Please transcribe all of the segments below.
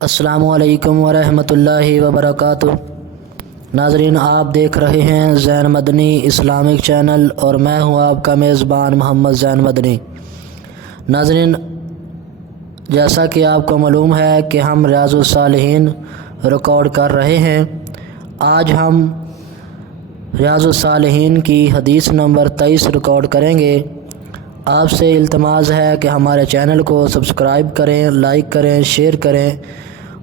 السلام علیکم ورحمۃ اللہ وبرکاتہ۔ ناظرین، آپ دیکھ رہے ہیں زین مدنی اسلامک چینل اور میں ہوں آپ کا میزبان محمد زین مدنی۔ ناظرین، جیسا کہ آپ کو معلوم ہے کہ ہم ریاض الصالحین ریکارڈ کر رہے ہیں۔ آج ہم ریاض الصالحین کی حدیث نمبر 23 ریکارڈ کریں گے۔ آپ سے التماس ہے کہ ہمارے چینل کو سبسکرائب کریں، لائک کریں، شیئر کریں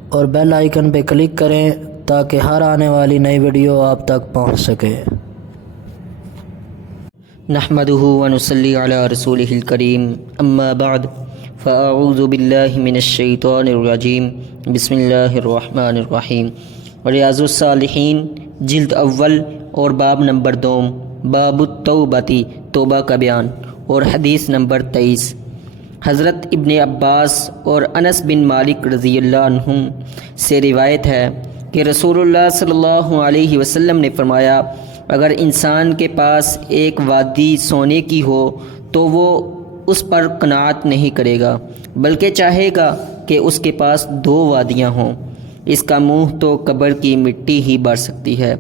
اور بیل آئیکن پہ کلک کریں تاکہ ہر آنے والی نئی ویڈیو آپ تک پہنچ سکے۔ نحمدہ ونصلی علی رسولہ الکریم، اما بعد فاعوذ باللہ من الشیطان الرجیم، بسم اللہ الرحمن الرحیم۔ ریاض الصالحین جلد اول اور باب نمبر 2، باب التوبۃ، توبہ کا بیان، اور حدیث نمبر 23۔ حضرت ابن عباس اور انس بن مالک رضی اللہ عنہم سے روایت ہے کہ رسول اللہ صلی اللہ علیہ وسلم نے فرمایا، اگر انسان کے پاس ایک وادی سونے کی ہو تو وہ اس پر قناعت نہیں کرے گا، بلکہ چاہے گا کہ اس کے پاس 2 وادیاں ہوں۔ اس کا منہ تو قبر کی مٹی ہی بھر سکتی ہے،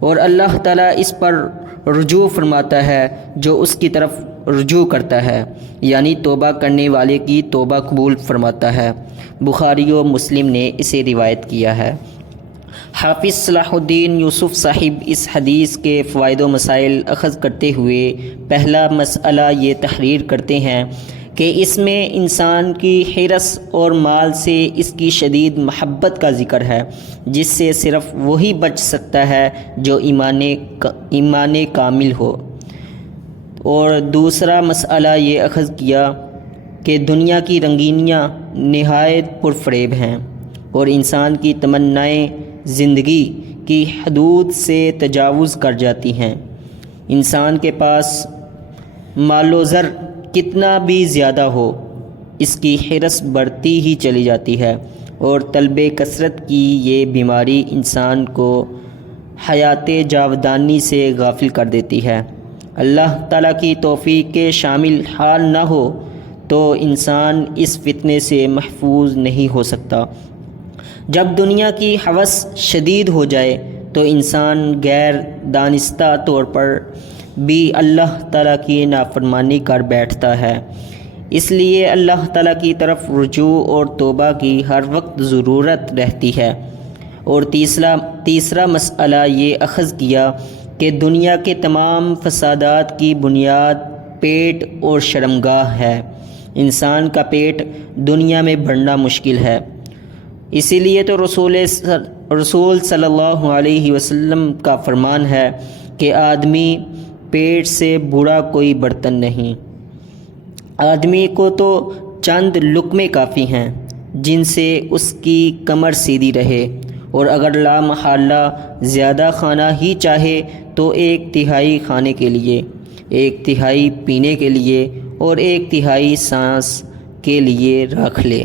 اور اللہ تعالیٰ اس پر رجوع فرماتا ہے جو اس کی طرف رجوع کرتا ہے، یعنی توبہ کرنے والے کی توبہ قبول فرماتا ہے۔ بخاری و مسلم نے اسے روایت کیا ہے۔ حافظ صلاح الدین یوسف صاحب اس حدیث کے فوائد و مسائل اخذ کرتے ہوئے پہلا مسئلہ یہ تحریر کرتے ہیں کہ اس میں انسان کی حرص اور مال سے اس کی شدید محبت کا ذکر ہے، جس سے صرف وہی بچ سکتا ہے جو ایمان کامل ہو۔ اور دوسرا مسئلہ یہ اخذ کیا کہ دنیا کی رنگینیاں نہایت پرفریب ہیں اور انسان کی تمنائیں زندگی کی حدود سے تجاوز کر جاتی ہیں۔ انسان کے پاس مال و زر کتنا بھی زیادہ ہو، اس کی حرص بڑھتی ہی چلی جاتی ہے، اور طلب کثرت کی یہ بیماری انسان کو حیات جاودانی سے غافل کر دیتی ہے۔ اللہ تعالیٰ کی توفیق کے شامل حال نہ ہو تو انسان اس فتنے سے محفوظ نہیں ہو سکتا۔ جب دنیا کی ہوس شدید ہو جائے تو انسان غیر دانستہ طور پر بھی اللہ تعالیٰ کی نافرمانی کر بیٹھتا ہے۔ اس لیے اللہ تعالیٰ کی طرف رجوع اور توبہ کی ہر وقت ضرورت رہتی ہے۔ اور تیسرا مسئلہ یہ اخذ کیا کہ دنیا کے تمام فسادات کی بنیاد پیٹ اور شرمگاہ ہے۔ انسان کا پیٹ دنیا میں بڑھنا مشکل ہے، اسی لیے تو رسول صلی اللہ علیہ وسلم کا فرمان ہے کہ آدمی پیٹ سے برا کوئی برتن نہیں۔ آدمی کو تو چند لقمے کافی ہیں جن سے اس کی کمر سیدھی رہے، اور اگر لا محالہ زیادہ کھانا ہی چاہے تو 1/3 کھانے کے لیے، 1/3 پینے کے لیے اور 1/3 سانس کے لیے رکھ لے۔